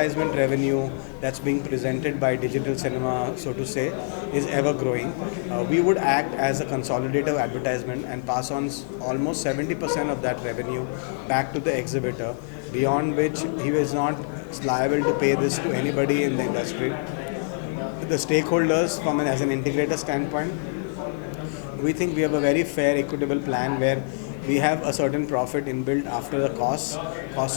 advertisement revenue that's being presented by digital cinema, so to say, is ever growing. We would act as a consolidative advertisement and pass on almost 70% of that revenue back to the exhibitor, beyond which he is not liable to pay this to anybody in the industry. The stakeholders, from as an integrator standpoint, we think we have a very fair, equitable plan where we have a certain profit inbuilt after the cost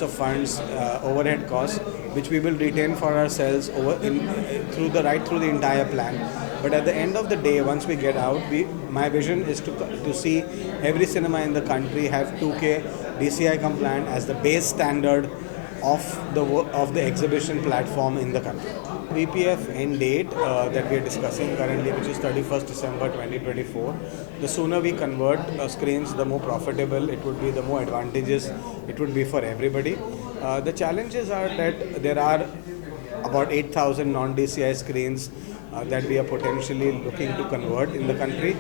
of funds, overhead costs, which we will retain for ourselves through the entire plan. But at the end of the day, once we get out, my vision is to see every cinema in the country have 2K DCI compliant as the base standard of the exhibition platform in the country. VPF end date that we are discussing currently, which is 31st December 2024. The sooner we convert screens, the more profitable it would be, the more advantageous it would be for everybody. The challenges are that there are about 8,000 non-DCI screens that we are potentially looking to convert in the country.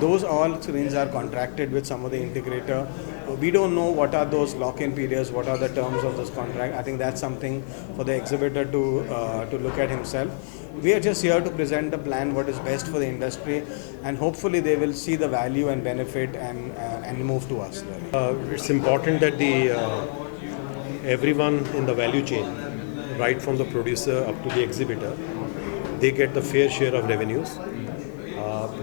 Those all screens are contracted with some of the integrator. We don't know what are those lock-in periods, what are the terms of this contract. I think that's something for the exhibitor to look at himself. We are just here to present the plan, what is best for the industry, and hopefully they will see the value and benefit and move to us. It's important that everyone in the value chain, right from the producer up to the exhibitor, they get the fair share of revenues.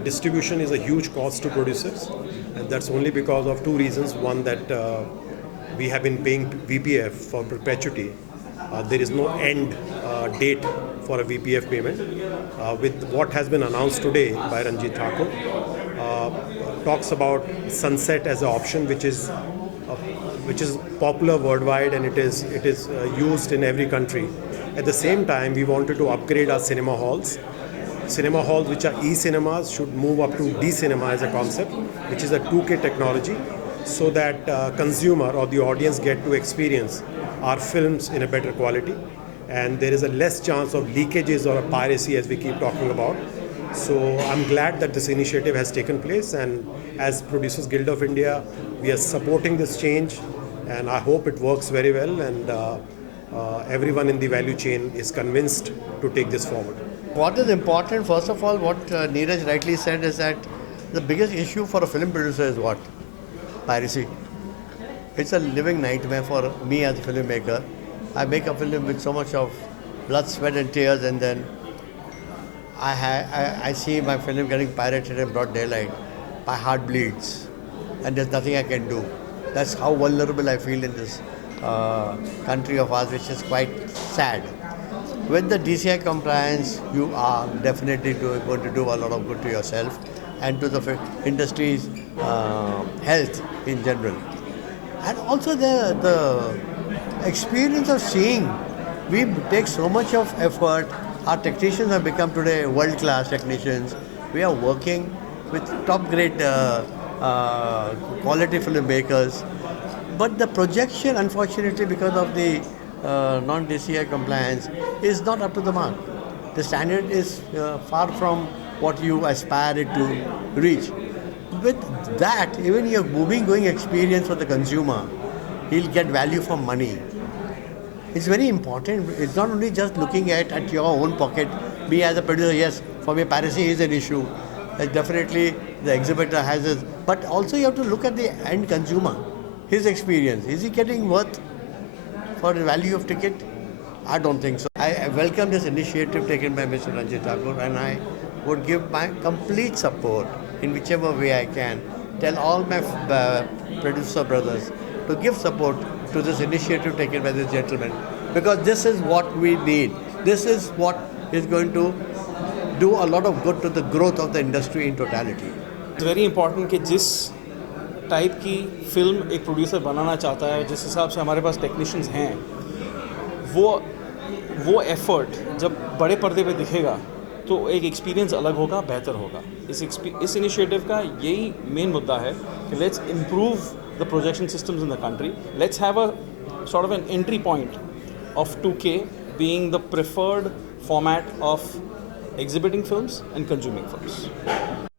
Distribution is a huge cost to producers, and that's only because of two reasons. One, that we have been paying VPF for perpetuity. There is no end date for a VPF payment. With what has been announced today by Ranjit Thakur, talks about sunset as an option, which is popular worldwide, and it is used in every country. At the same time, we wanted to upgrade our cinema halls. Cinema halls which are e-cinemas should move up to D-cinema as a concept, which is a 2K technology, so that consumer or the audience get to experience our films in a better quality, and there is a less chance of leakages or piracy as we keep talking about. So I'm glad that this initiative has taken place, and as Producers Guild of India, we are supporting this change, and I hope it works very well, and everyone in the value chain is convinced to take this forward. What is important, first of all, what Neeraj rightly said is that the biggest issue for a film producer is what? Piracy. It's a living nightmare for me as a filmmaker. I make a film with so much of blood, sweat and tears, and then I see my film getting pirated in broad daylight. My heart bleeds, and there's nothing I can do. That's how vulnerable I feel in this country of ours, which is quite sad. With the DCI compliance, you are definitely going to do a lot of good to yourself and to the industry's health in general. And also the experience of seeing, we take so much of effort. Our technicians have become today world-class technicians. We are working with top-grade quality filmmakers. But the projection, unfortunately, because of the non-DCI compliance, is not up to the mark. The standard is far from what you aspire it to reach. With that, even your going experience for the consumer, he'll get value for money. It's very important. It's not only just looking at your own pocket. Me as a producer, yes, for me piracy is an issue. Definitely the exhibitor has it. But also you have to look at the end consumer, his experience. Is he getting worth for the value of ticket? I don't think so. I welcome this initiative taken by Mr. Ranjit Thakur, and I would give my complete support in whichever way I can. Tell all my producer brothers to give support to this initiative taken by this gentleman, because this is what we need. This is what is going to do a lot of good to the growth of the industry in totality. It's very important कि जिस type की film एक producer बनाना चाहता है, जिस हिसाब से हमारे पास टेक्नीशियंस हैं, वो एफर्ट जब बड़े पर्दे पे दिखेगा तो एक एक्सपीरियंस अलग होगा, बेहतर होगा. इस इनिशिएटिव का यही मेन मुद्दा है कि let's improve the projection systems in the country. Let's have a sort of an entry point of 2K being the preferred format of exhibiting films and consuming films.